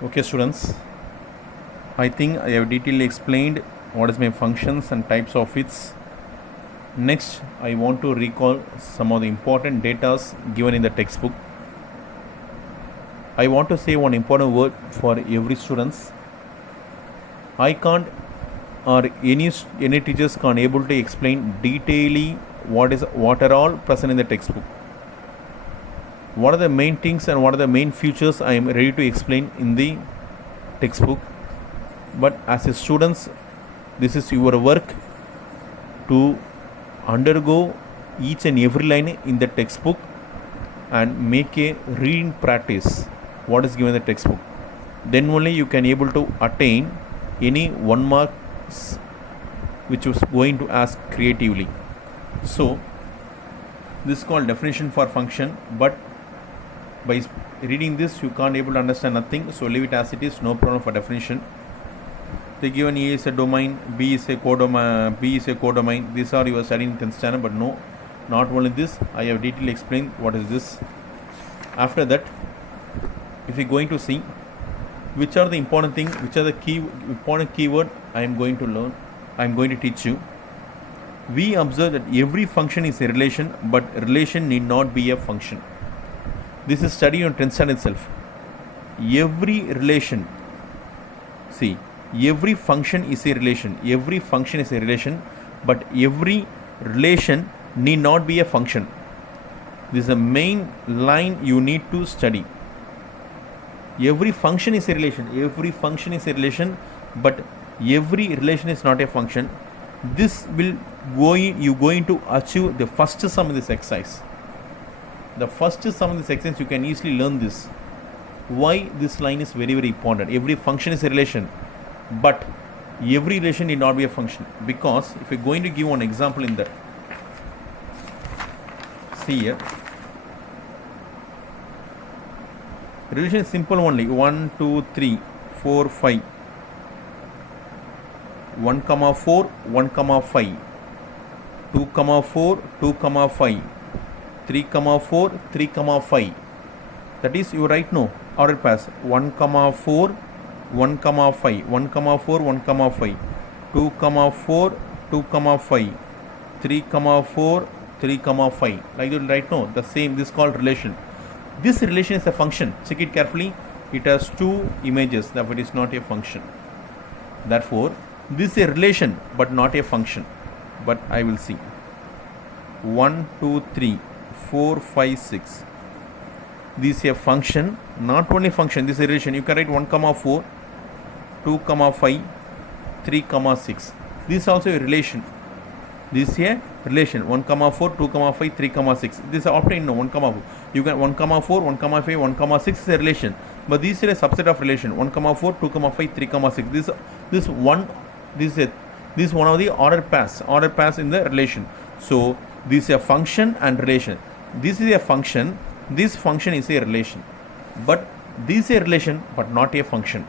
Okay, students, I think I have detailedly explained what is my functions and types of its. Next, I want to recall some of the important data given in the textbook. I want to say one important word for every students. I can't or any teachers can't able to explain detailedly what are all present in the textbook. What are the main things and what are the main features I am ready to explain in the textbook. But as a students, this is your work to undergo each and every line in the textbook and make a reading practice what is given in the textbook. Then only you can able to attain any 1 marks which was going to ask creatively. So this is called definition for function, but by reading this you can't able to understand nothing, so leave it as it is, no problem for definition. They given A is a domain, B is a codomain. These are you are studying in 10th standard, but no, not only this, I have detailedly explained what is this. After that, if you are going to see which are the important thing, which are the important keyword I am going to learn, I am going to teach you. We observe that every function is a relation, but relation need not be a function. This is studied on 10th standard itself. Every relation, see, every function is a relation. Every function is a relation, but every relation need not be a function. This is the main line you need to study. Every function is a relation. Every function is a relation, but every relation is not a function. This will you going to achieve the first sum in this exercise. The first sum in this exercise you can easily learn this. Why this line is very important. Every function is a relation, but every relation need not be a function, because if you're going to give one example in that, see here, relation is simple only. 1 2 3 4 5, 1 comma 4 1 comma 5, 2 comma 4 2 comma 5, 3 comma 4 3 comma 5. That is you write no order pass. 1 comma 4 1 comma 5, 1 comma 4 1 comma 5, 2 comma 4 2 comma 5, 3 comma 4 3 comma 5. Like you write no, the same. This is called relation. This relation is a function. Check it carefully. It has two images, therefore it is not a function. Therefore this is a relation but not a function. But I will see. 1 2 3 4 5 6. This is a function, not only function, this is a relation. You can write 1 comma 4 2 comma 5 3 comma 6. This is also a relation. This is a relation. 1 comma 4 2 comma 5 3 comma 6. This is often no 1 comma 4. You can 1 comma 4 1 comma 5 1 comma 6 is a relation, but this is a subset of relation. 1 comma 4 2 comma 5 3 comma 6. This is one of the order pass in the relation. So this is a function and relation. This is a function. This function is a relation, but this is a relation but not a function.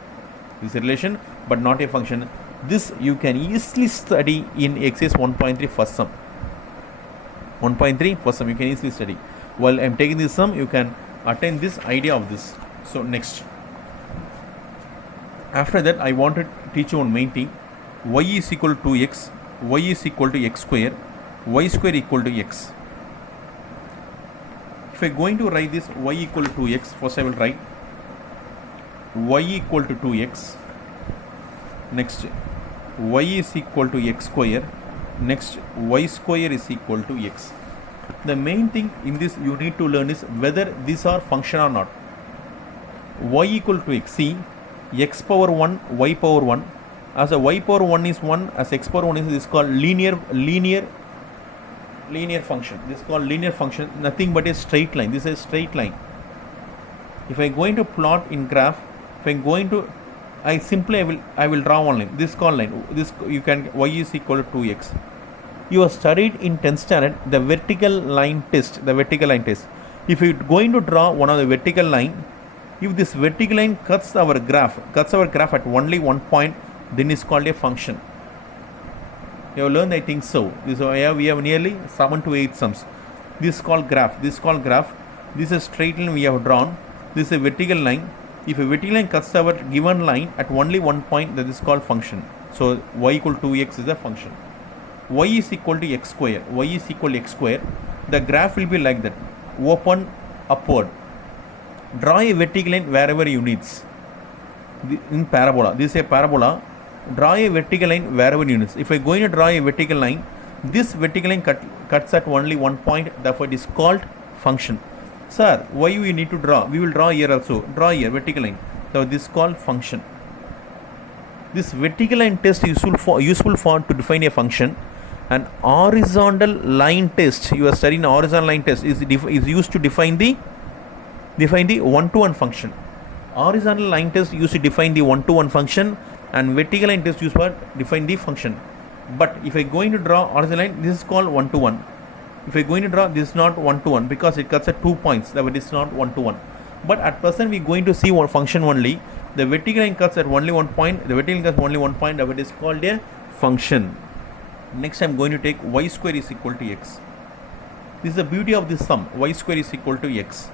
This is a relation but not a function. This you can easily study in exercise 1.3 first sum. 1.3 first sum you can easily study. While I am taking this sum, you can attain this idea of this. So next, after that I want to teach you one main thing. Y is equal to x, y is equal to x square, y square equal to x. If I am going to write this y equal to 2x, first I will write y equal to 2x. Next, y is equal to x square. Next, y square is equal to x. The main thing in this you need to learn is whether these are function or not. Y equal to x. See, x power 1, y power 1. As a y power 1 is 1, as x power 1 is, this is called linear function. This is called linear function, nothing but a straight line. This is a straight line. If I am going to plot in graph, if I am going to, I will draw one line. This is called line. This you can, y is equal to 2x. You have studied in 10th standard the vertical line test. If you are going to draw one of the vertical line, if this vertical line cuts our graph at only one point, then it's called a function. You have learned, I think so. We have nearly 7 to 8 sums. This is called graph. This is a straight line we have drawn. This is a vertical line. if a vertical line cuts our given line at only one point, that is called function. So y equal to 2x is a function. Y is equal to x square. Y is equal to x square. The graph will be like that. Open upward. Draw a vertical line wherever you need. In parabola, this is a parabola. Draw a vertical line wherever you need. If I going to draw a vertical line, this vertical line cuts at only one point, therefore it is called function. Sir, why we need to draw? We will draw here also. Draw here vertical line. So this is called function. This vertical line test is useful for to define a function. An horizontal line test, you are studying horizontal line test, is used to define the one-to-one function. Horizontal line test used to define the one-to-one function, and vertical line test used for define the function. But if I going to draw horizontal line, this is called one-to-one. If I going to draw, this is not one-to-one because it cuts at 2 points. That is not one-to-one. But at present we going to see one function only. The vertical line cuts at only 1 point. The vertical line cuts only 1 point. That is called a function. Next I am going to take y square is equal to x. This is the beauty of this sum. Y square is equal to x.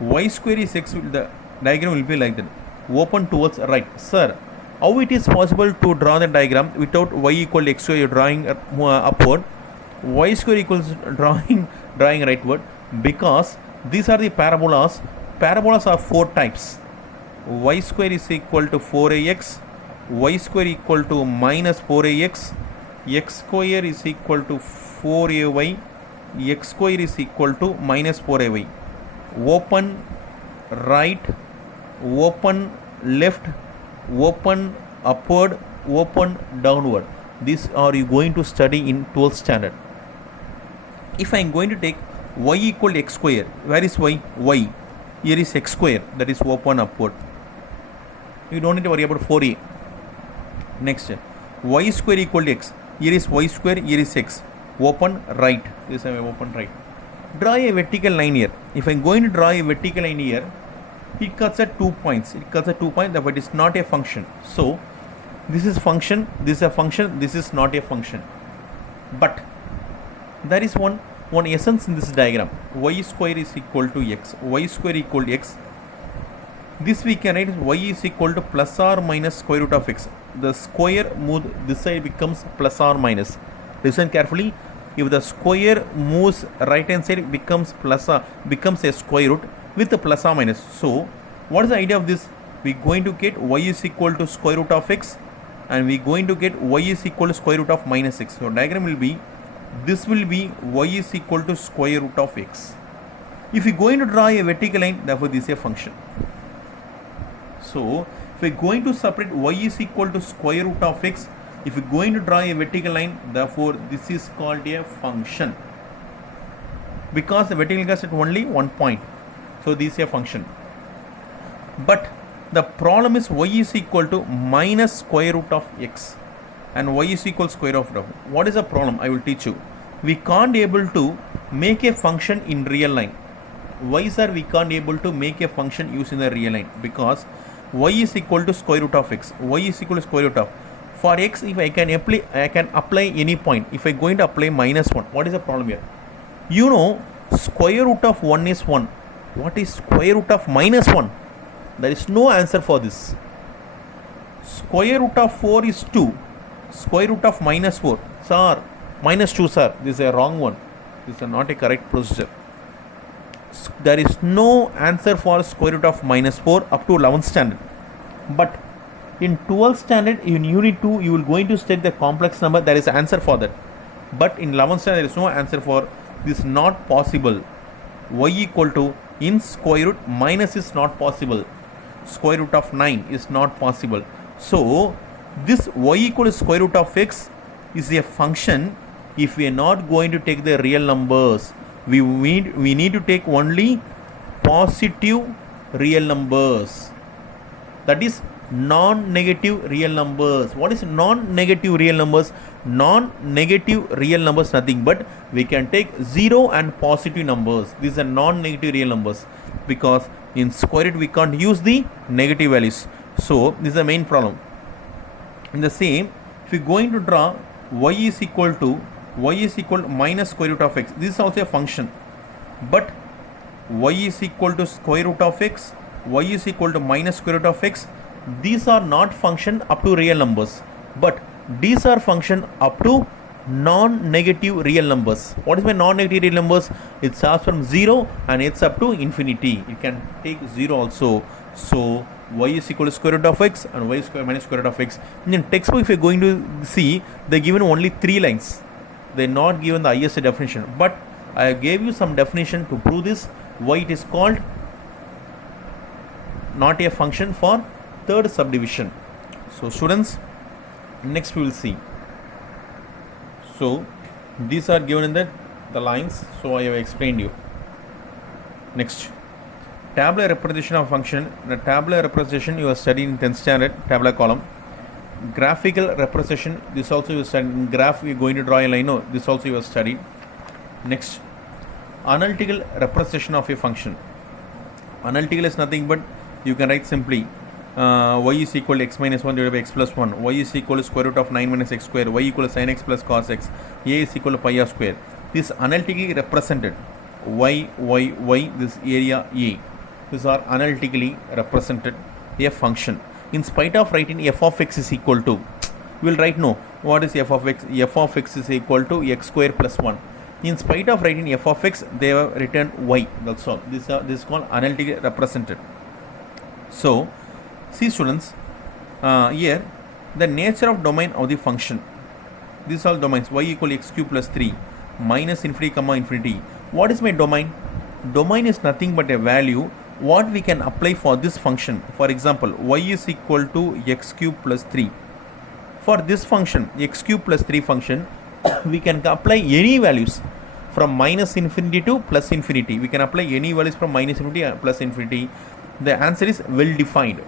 Y square is x. The diagram will be like that. Open towards right. Sir, how it is possible to draw the diagram without y equal to x square? You are drawing upward. Y square equals drawing rightward, because these are the parabolas. Parabolas are 4 types. Y square is equal to 4ax. Y square equal to minus 4ax. X square is equal to 4ay. X square is equal to minus 4ay. Open right, open left, open upward, open downward. These are you going to study in 12th standard. If I am going to take y equal to x square, where is y? Y. Here is x square, that is open upward. You don't need to worry about 4a. Next, y square equal to x. Here is y square, here is x. Open right. This is open right. Draw a vertical line here. If I am going to draw a vertical line here, it cuts at 2 points. It cuts at 2 points, but it is not a function. So, this is function, this is a function, this is not a function. But there is one essence in this diagram. Y square is equal to x. Y square equal to x. This we can write as y is equal to plus or minus square root of x. The square moves this side becomes plus or minus. Listen carefully. If the square moves right hand side, becomes a square root with a plus or minus. So what is the idea of this? We are going to get y is equal to square root of x, and we are going to get y is equal to square root of minus x. So diagram will be, this will be y is equal to square root of x. If you are going to draw a vertical line, therefore this is a function. So if we are going to separate y is equal to square root of x, if you are going to draw a vertical line, therefore this is called a function, because the vertical line is at only 1 point. So this is a function. But the problem is y is equal to minus square root of x, and y is equal to square root of. What is the problem? I will teach you. We can't able to make a function in real line. Why, sir, we can't able to make a function using the real line? Because y is equal to square root of x. Y is equal to square root of. For x, if I can apply any point. If I going to apply minus 1, what is the problem here? You know, square root of 1 is 1. What is square root of minus 1? There is no answer for this. Square root of 4 is 2. Square root of minus 4. Sir, minus 2, sir. This is a wrong one. This is not a correct procedure. There is no answer for square root of minus 4 up to 11th standard. But in 12th standard, in unit 2, you will going to study the complex number. There is an answer for that. But in 11th standard, there is no answer for this. Not possible. Y equal to in square root minus is not possible. Square root of 9 is not possible. So this y equal to square root of x is a function if we are not going to take the real numbers. We need to take only positive real numbers. That is non-negative real numbers. What is non-negative real numbers? Non-negative real numbers nothing but we can take 0 and positive numbers. These are non-negative real numbers, because in square root we can't use the negative values. So this is the main problem. In the same, if we are going to draw y is equal to minus square root of x. This is also a function, but y is equal to square root of x y is equal to minus square root of x. These are not function up to real numbers, but these are function up to non-negative real numbers. What is my non-negative real numbers? It starts from 0 and it's up to infinity. You can take 0 also. So y is equal to square root of x and y square minus square root of x. In textbook, if you're going to see, they're given only 3 lines. They're not given the highest definition. But I gave you some definition to prove this, why it is called not a function for third subdivision. So students, next we will see. So these are given in the lines. So I have explained you. Next, tabular representation of function. The tabular representation you are studying in 10th standard, tabular column. Graphical representation, this also you are studying. Graph, we are going to draw a line. No, this also you are studying. Next, analytical representation of a function. Analytical is nothing but you can write simply y is equal to x minus 1 divided by x plus 1, y is equal to square root of 9 minus x square, y equal to sin x plus cos x, a is equal to pi r square. This analytically represented y, this area a. These are analytically represented a function. In spite of writing f of x is equal to, we will write no. What is f of x? F of x is equal to x square plus 1. In spite of writing f of x, they have written y. That's all. This is called analytically represented. So, see students, here the nature of domain of the function. These are domains. Y equal to x cube plus 3 minus infinity comma infinity. What is my domain? Domain is nothing but a value what we can apply for this function. For example, y is equal to x cube plus 3. For this function, x cube plus 3 function, we can apply any values from minus infinity to plus infinity. We can apply any values from minus infinity to plus infinity. The answer is well defined.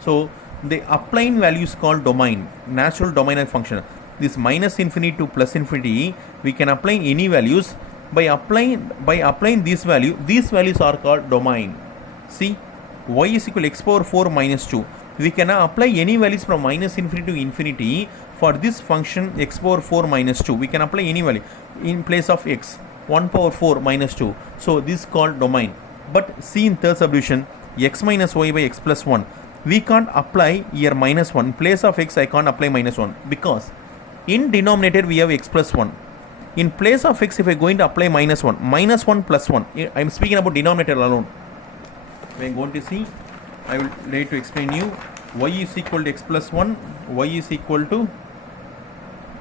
So the applying value is called domain, natural domain of function. This minus infinity to plus infinity, we can apply any values. By applying this value, these values are called domain. See, y is equal to x power 4 minus 2. We can apply any values from minus infinity to infinity for this function x power 4 minus 2. We can apply any value in place of x, 1 power 4 minus 2. So this is called domain. But see in third subdivision, x minus y by x plus 1. We can't apply here minus 1. In place of x, I can't apply minus 1 because in denominator we have x plus 1. In place of x, if I am going to apply minus 1 plus 1, I am speaking about denominator alone. We are going to see, I will later explain you, y is equal to x plus 1, y is equal to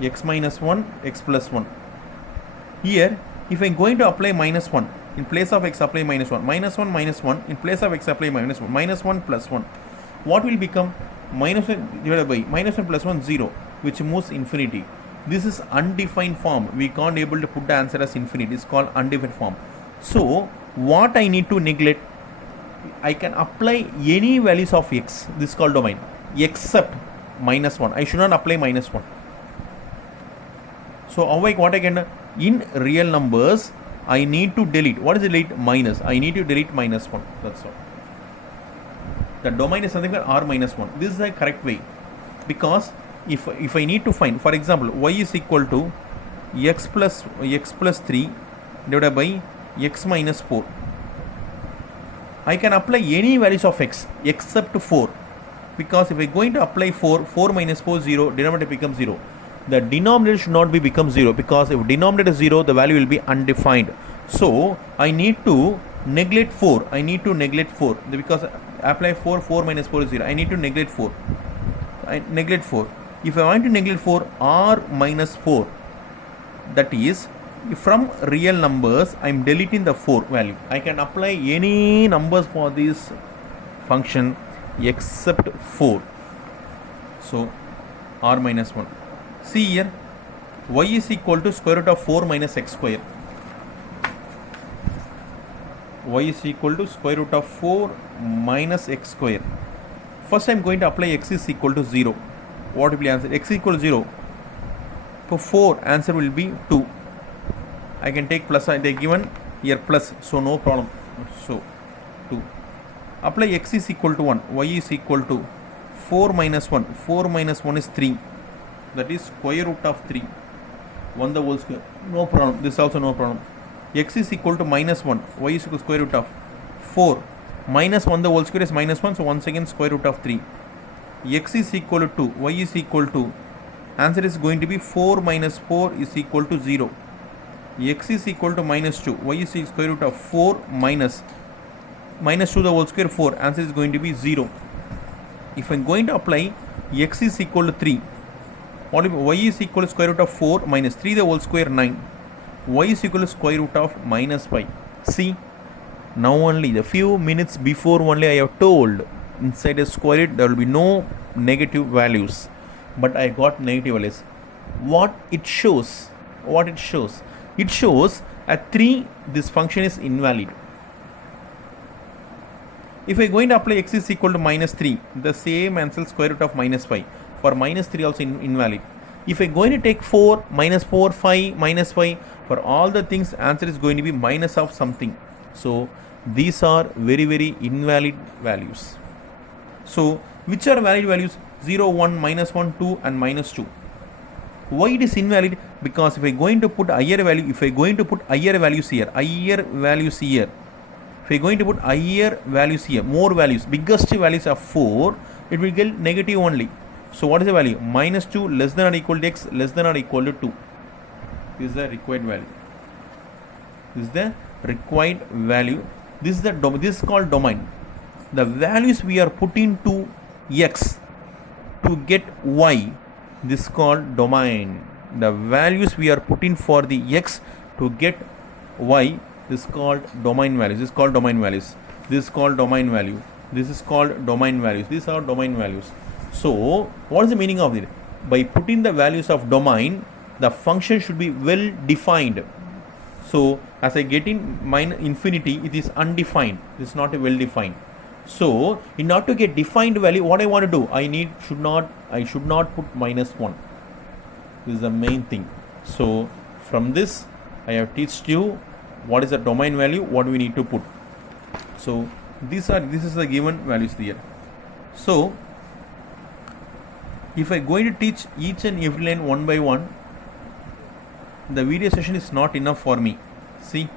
x minus 1, x plus 1. Here, if I am going to apply minus 1, in place of x apply minus 1, minus 1 minus 1, in place of x apply minus 1, minus 1 plus 1. What will become? Minus 1 divided by minus 1 plus 1, 0, which moves infinity. This is undefined form. We can't able to put the answer as infinity. It's called undefined form. So, what I need to neglect? I can apply any values of x. This is called domain. Except minus 1. I should not apply minus 1. So, what I can do? In real numbers, I need to delete. What is delete? Minus. I need to delete minus 1. That's all. The domain is something like r minus 1. This is the correct way. Because if I need to find, for example, y is equal to x plus 3 divided by x minus 4. I can apply any values of x except 4. Because if I am going to apply 4 minus 4, 0, denominator becomes 0. The denominator should not become 0 because if denominator is 0, the value will be undefined. So I need to neglect 4. I need to neglect 4 because I apply 4 minus 4 is 0. I need to neglect 4. I neglect 4. If I want to neglect 4, r minus 4, that is from real numbers, I am deleting the 4 value. I can apply any numbers for this function except 4. So r minus 1. See here, y is equal to square root of 4 minus x square. Y is equal to square root of 4 minus x square. First I am going to apply x is equal to 0. What will be answer? X equal to 0. For 4, answer will be 2. I can take plus, they given here plus, so no problem. So 2. Apply x is equal to 1. Y is equal to 4 minus 1. 4 minus 1 is 3. That is square root of 3. 1 the whole square. No problem. This also no problem. X is equal to minus 1. Y is equal to square root of 4. minus 1 the whole square is minus 1, so once again square root of 3. X is equal to 2, y is equal to, answer is going to be 4 minus 4 is equal to 0. X is equal to minus 2, y is square root of 4 minus 2 the whole square 4, answer is going to be 0. If I am going to apply x is equal to 3, what if y is equal to square root of 4 minus 3 the whole square 9, y is equal to square root of minus 5. See, now only the few minutes before only I have told inside a square root there will be no negative values, but I got negative values. What it shows? It shows at 3 this function is invalid. If I am going to apply x is equal to minus 3, the same answer square root of minus 5. For minus 3 also invalid. If I am going to take 4, minus 4, 5, minus 5, for all the things answer is going to be minus of something. So these are very, very invalid values. So which are valid values? 0, 1, minus 1, 2 and minus 2. Why it is invalid? Because if I am going to put higher value, if I am going to put higher values here, if I am going to put higher values here, more values, biggest values of 4, it will get negative only. So what is the value? Minus 2 less than or equal to x less than or equal to 2. This is the required value. This is called domain. The values we are putting to x to get y, this is called domain. The values we are putting for the x to get y, this is called domain values. This is called domain values. This is called domain value. This is called domain values. These are domain values. So what is the meaning of it? By putting the values of domain, the function should be well defined. So as I get in infinity, it is undefined. This is not a well defined. So in order to get defined value, what I want to do, I should not put minus 1. This is the main thing. So from this I have taught you what is the domain value, what we need to put. So this is the given values here. So if I am going to teach each and every line one by one, the video session is not enough for me. See,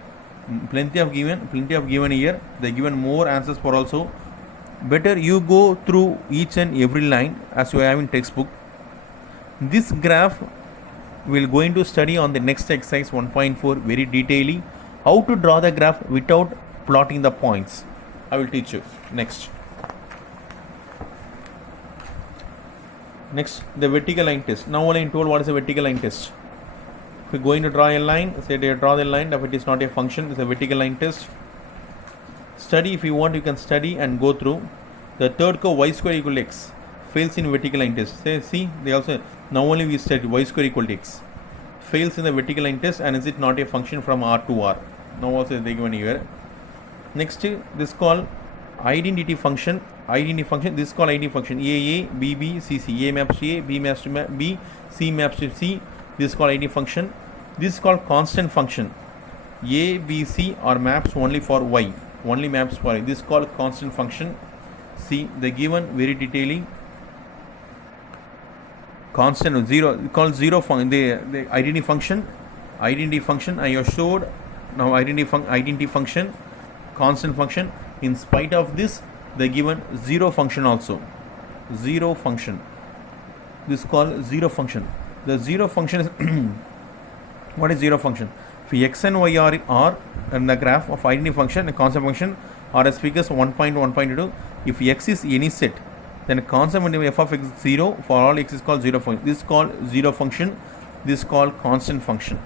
plenty of given here. They given more answers for also. Better you go through each and every line as you have in textbook. This graph we will going to study on the next exercise 1.4 very detailedly. How to draw the graph without plotting the points, I will teach you next. Next, the vertical line test. Now only I told what is a vertical line test. If you are going to draw a line, say they draw the line, if it is not a function, it is a vertical line test. Study, if you want, you can study and go through. The third curve y square equal to x fails in vertical line test. Say, see, they also, now only we study y square equal to x. Fails in the vertical line test, and is it not a function from R to R? Now also they given here. Next, this called identity function. This is called identity function. A, B, B, C, C. A maps to A, B maps to B, C maps to C. This is called identity function. This is called constant function. A, B, C are maps only for y. Only maps for y. This is called constant function. See, they given very detailing. Constant 0 called 0 function. The identity function. Identity function I have showed. Now identity function, constant function. In spite of this, they given 0 function also. 0 function. This is called 0 function. The 0 function is what is 0 function? If x and y are in the graph of identity function and constant function are as figures 1.1.2. If x is any set, then constant f of x is 0 for all x is called 0 function. This is called 0 function. This is called constant function.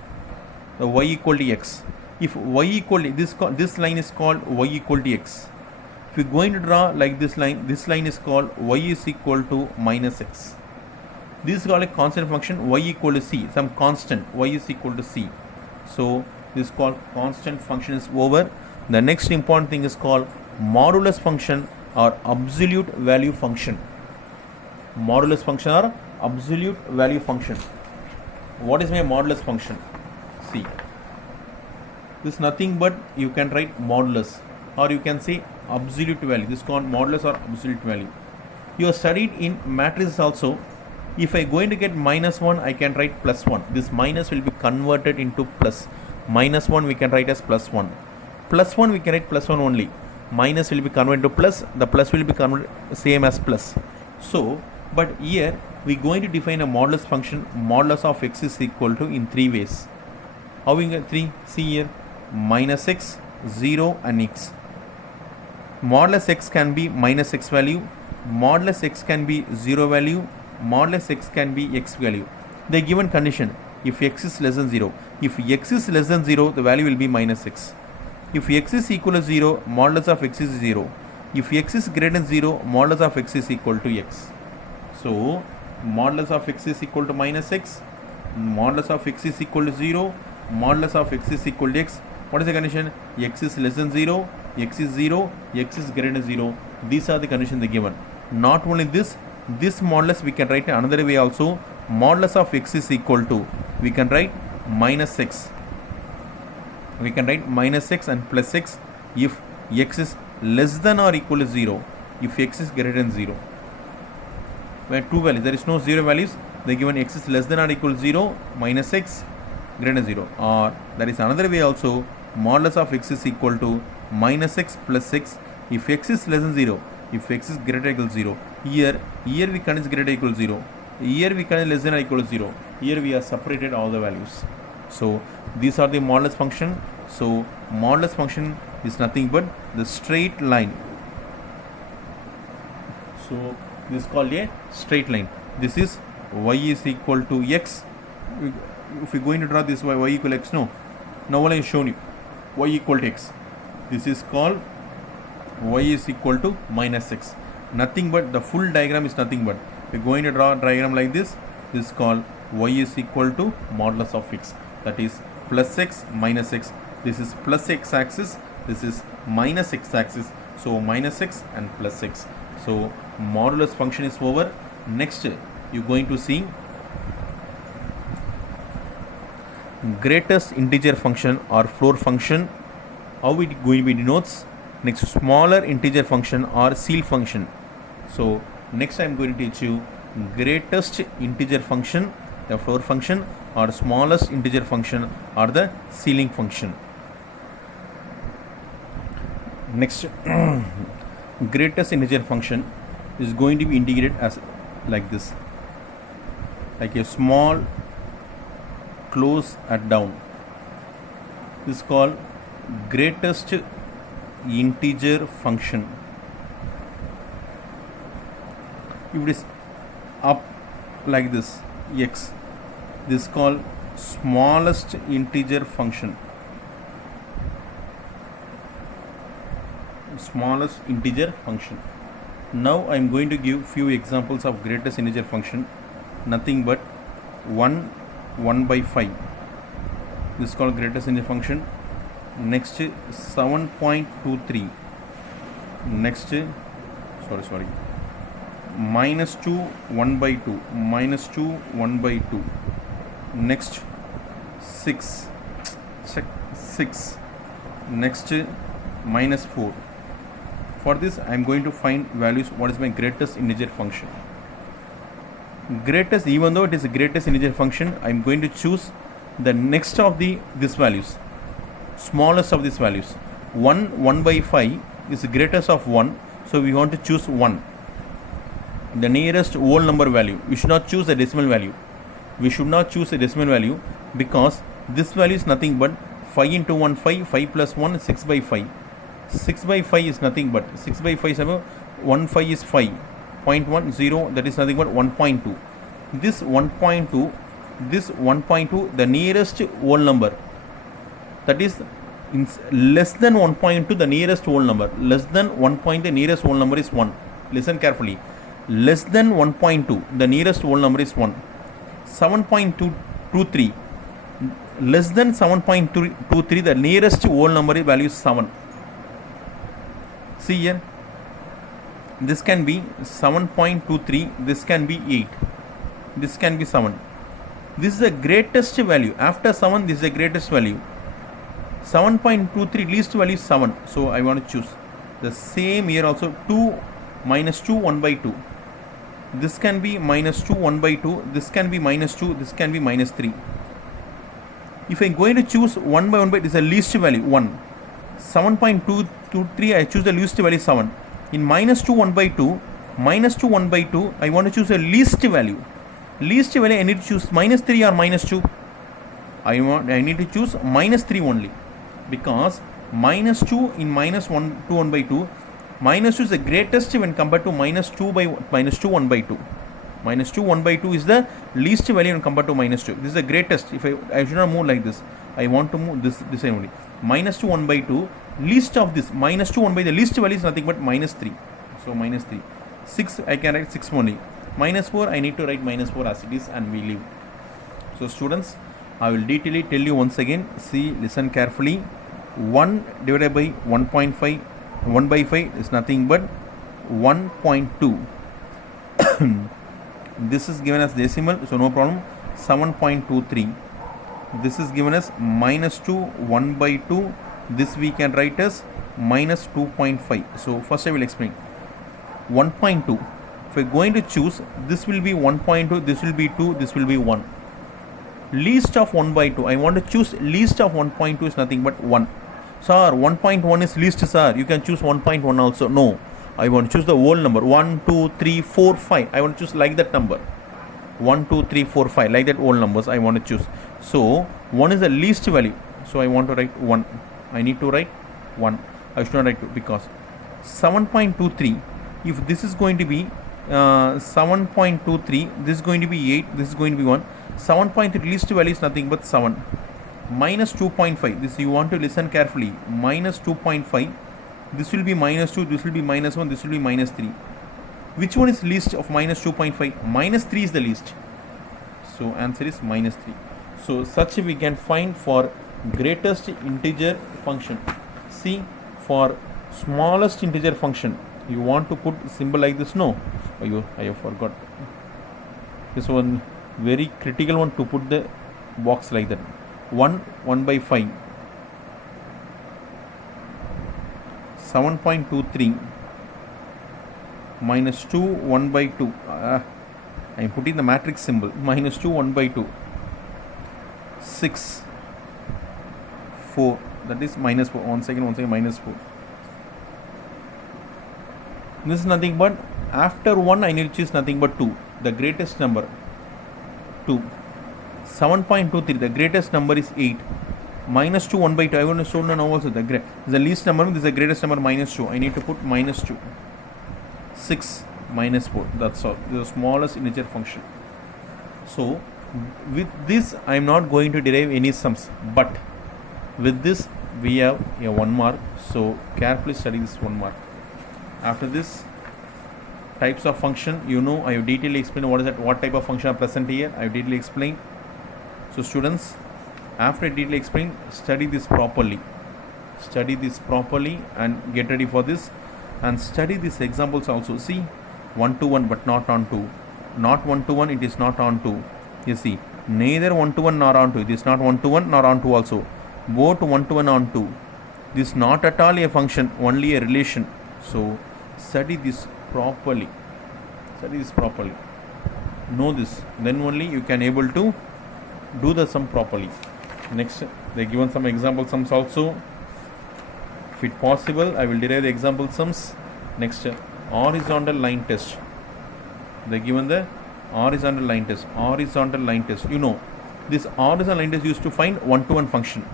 The y equal to x. If y equal to this line is called y equal to x. If you are going to draw like this line is called y is equal to minus x. This is called a constant function, y equal to c, some constant, y is equal to c. So this is called constant function is over. The next important thing is called modulus function or absolute value function. Modulus function or absolute value function. What is my modulus function? See, this is nothing but you can write modulus or you can say absolute value. This is called modulus or absolute value. You have studied in matrices also. If I going to get minus 1, I can write plus 1. This minus will be converted into plus. Minus 1 we can write as plus 1. Plus 1 we can write plus 1 only. minus will be converted to plus, the plus will be converted same as plus. So, but here we going to define a modulus function. Modulus of x is equal to in three ways. How we get 3? See here, minus x, 0 and x. Modulus x can be minus x value, modulus x can be 0 value, modulus x can be x value. The given condition, if x is less than 0. If x is less than 0, the value will be minus x. If x is equal to 0, modulus of x is 0. If x is greater than 0, modulus of x is equal to x. So, modulus of x is equal to minus x, modulus of x is equal to 0, modulus of x is equal to x. What is the condition? X is less than 0, x is 0, x is greater than 0. These are the conditions they given. Not only this modulus we can write another way also. Modulus of x is equal to, we can write minus x. We can write minus x and plus x if x is less than or equal to 0, if x is greater than 0. Where two values, there is no 0 values, they given x is less than or equal to 0, minus x, greater than 0. Or there is another way also, modulus of x is equal to minus x plus x if x is less than 0, if x is greater or equal to 0. Here we can is greater or equal to 0. Here we can less than or equal to 0. Here we have separated all the values. So these are the modulus function. So modulus function is nothing but the straight line. So this is called a straight line. This is y is equal to x. If we are going to draw this y equal to x, no. Now I have shown you y equal to x. This is called y is equal to minus x. Nothing but the full diagram is nothing but we are going to draw a diagram like this. This is called y is equal to modulus of x. That is plus x minus x. This is plus x axis. This is minus x axis. So minus x and plus x. So modulus function is over. Next you are going to see greatest integer function or floor function. How it going to be denotes? Next, smaller integer function or seal function. So next I am going to teach you greatest integer function, the floor function, or smallest integer function or the ceiling function. Next, greatest integer function is going to be integrated as like this, like a small close at down. This is called greatest integer function. If it is up like this, x, this is called smallest integer function. Smallest integer function. Now I am going to give few examples of greatest integer function. Nothing but 1 by 5. This is called greatest integer function. Next 7.23. Next minus 2 1 by 2, minus 2 1 by 2. Next 6. Next minus 4. For this I am going to find values. What is my greatest integer function? Greatest, even though it is a greatest integer function, I am going to choose the next of these values, smallest of these values. 1 by 5 is the greatest of 1, so we want to choose 1, the nearest whole number value. We should not choose a decimal value. We should not choose a decimal value because this value is nothing but 5 into 1 5, 5 plus 1 6 by 5. 6 by 5 is nothing but 6 by 5 is 1 5 is 5. 0.10, that is nothing but 1.2. This 1.2, the nearest whole number, that is less than 1.2, the nearest whole number. Less than 1 point, the nearest whole number is 1. Listen carefully. Less than 1.2, the nearest whole number is 1. 7.23, less than 7.23, the nearest whole number value is 7. See here, this can be 7.23, this can be 8, this can be 7. This is the greatest value. After 7, this is the greatest value. 7.23, least value is 7. So I want to choose the same here also. 2 minus 2 1 by 2. This can be minus 2 1 by 2. This can be minus 2. This can be minus 3. If I am going to choose 1 by 1 by, this is the least value 1. 7.23 2, 3, I choose the least value 7. In minus 2, 1 by 2, minus 2, 1 by 2, I want to choose a least value. Least value, I need to choose minus 3 or minus 2. I need to choose minus 3 only, because minus 2 in minus 1, 2, 1 by 2, minus 2 is the greatest when compared to minus 2 by minus 2, 1 by 2. Minus 2, 1 by 2 is the least value when compared to minus 2. This is the greatest. If I should not move like this, I want to move this way only. Minus 2, 1 by 2, least of this, minus 2, 1 by the least value is nothing but minus 3. So minus 3. 6, I can write 6 only. Minus 4, I need to write minus 4 as it is, and we leave. So students, I will detail tell you once again. See, listen carefully. 1 divided by 1.5, 1 by 5 is nothing but 1.2. This is given as decimal, so no problem. 7.23. This is given as minus 2, 1 by 2. This we can write as minus 2.5. So first I will explain. 1.2. If we are going to choose, this will be 1.2, this will be 2, this will be 1. Least of 1 by 2. I want to choose least of 1.2 is nothing but 1. Sir, 1.1 is least, sir. You can choose 1.1 also. No. I want to choose the whole number. 1, 2, 3, 4, 5. I want to choose like that number. 1, 2, 3, 4, 5. Like that whole numbers I want to choose. So 1 is the least value. So I want to write 1. I need to write 1. I should not write 2 because 7.23. If this is going to be 7.23, this is going to be 8, this is going to be 1. 7.3 least value is nothing but 7. Minus 2.5. This you want to listen carefully. Minus 2.5. This will be minus 2, this will be minus 1, this will be minus 3. Which one is least of minus 2.5? Minus 3 is the least. So answer is minus 3. So such we can find for greatest integer function. See, for smallest integer function, you want to put symbol like this? No. Oh, I have forgot. This one very critical one, to put the box like that. 1 by 5. 7.23 minus 2 1 by 2. I am putting the matrix symbol. Minus 2 1 by 2. 6 4. That is minus 4. One second, minus 4. This is nothing but, after 1 I need to choose nothing but 2. The greatest number 2. 7.23. The greatest number is 8. Minus 2 1 by 2. I want to show now also the least number. This is the greatest number, minus 2. I need to put minus 2. 6 minus 4. That's all. This is the smallest integer function. So with this I am not going to derive any sums, but with this we have a 1 mark. So carefully study this 1 mark. After this, types of function, you know, I have detailedly explained what type of function are present here. I have detailedly explained. So students, after I detailedly explain, study this properly and get ready for this, and study these examples also. See, 1 to 1 but not on 2, not 1 to 1, it is not on 2. You see, neither 1 to 1 nor on 2, it is not 1 to 1 nor on 2 also, both 1 to 1 on 2. This is not at all a function, only a relation. So study this properly. Know this, then only you can able to do the sum properly. Next, they given some example sums also. If it possible, I will derive the example sums. Next, horizontal line test. They given the horizontal line test. You know, this horizontal line test used to find 1 to 1 function.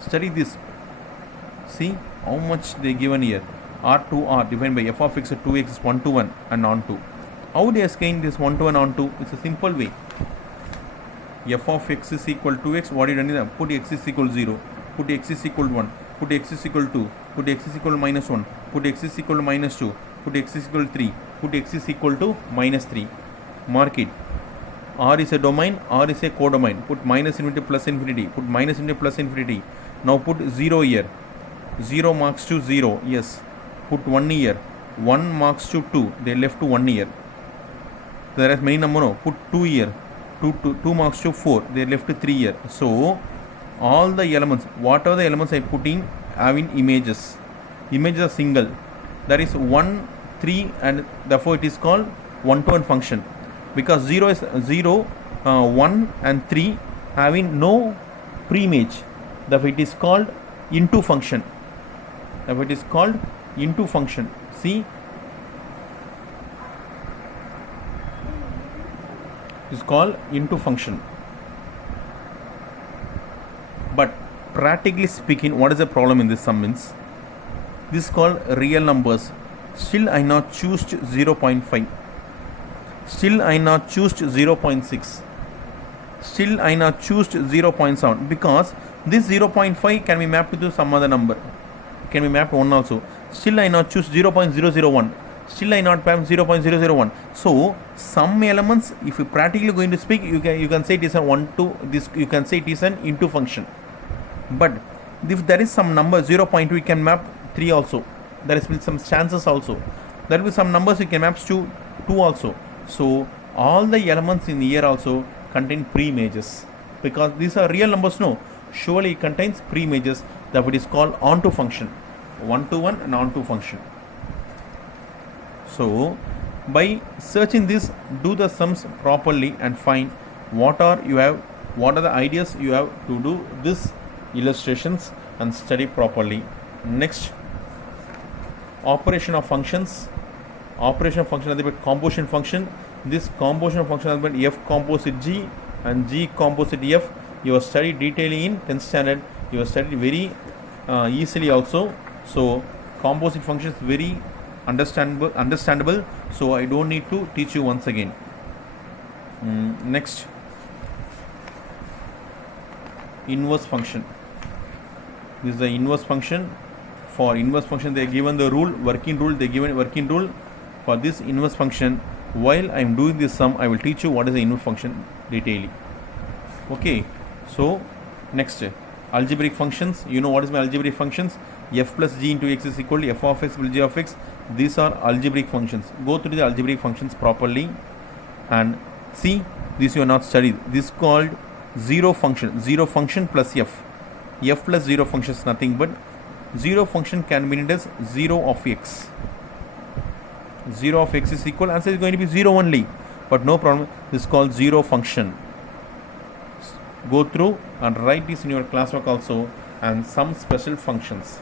Study this. See how much they given here. R to R defined by f of x at 2x is 1 to 1 and on 2. How they assign this 1 to 1 on 2? It's a simple way. F of x is equal to x. What you done is put x is equal to 0, put x is equal to 1, put x is equal to 2, put x is equal to minus 1, put x is equal to minus 2, put x is equal to 3, put x is equal to minus 3. Mark it. R is a domain, R is a codomain. Put minus infinity plus infinity, put minus infinity plus infinity. Now put 0 here. 0 marks to 0. Yes. Put 1 here. 1 marks to 2. They left to 1 here. There is many number. No. Put 2 here. 2 marks to 4. They left to 3 here. So all the elements, whatever the elements I put in, having images. Images are single. That is 1, 3, and therefore it is called 1 to 1 function. Because 0 is 0, 1 and 3 having no pre-image. Therefore it is called into function. Now it is called into function. See, it is called into function. But practically speaking, what is the problem in this sum means? This is called real numbers. Still I not choose 0.5. Still I not choose 0.6. Still I not choose 0.7 because this 0.5 can be mapped to some other number. It can be mapped 1 also. Still I not choose 0.001. Still I not map 0.001. So some elements, if you practically going to speak, you can say it is a 1 to this. You can say it is an into function. But if there is some number 0.2, we can map 3 also. There is some chances also. There will be some numbers you can map to 2 also. So all the elements in here also contain pre-images because these are real numbers. No, surely it contains pre-images. That it is called onto function, 1 to 1 and onto function. So by searching this, do the sums properly and find what are the ideas you have to do this illustrations and study properly. Next, operation of functions. Operation of function is about composition function. This composition of function is about F composite G and G composite F. You have studied detailing in 10th standard. You have studied very easily also. So composite function is very understandable. So I don't need to teach you once again. Next, inverse function. This is the inverse function. For inverse function, they are given the rule, working rule. They given working rule for this inverse function. While I am doing this sum, I will teach you what is the inverse function detailing. Okay. So next, algebraic functions. You know what is my algebraic functions? F plus g into x is equal to f of x plus g of x. These are algebraic functions. Go through the algebraic functions properly and see. This you are not studied. This is called zero function. Zero function plus f. F plus zero function is nothing but zero function can be written as 0 of x. 0 of x is equal, answer is going to be 0 only, but no problem. This is called zero function. Go through and write this in your classwork also, and some special functions.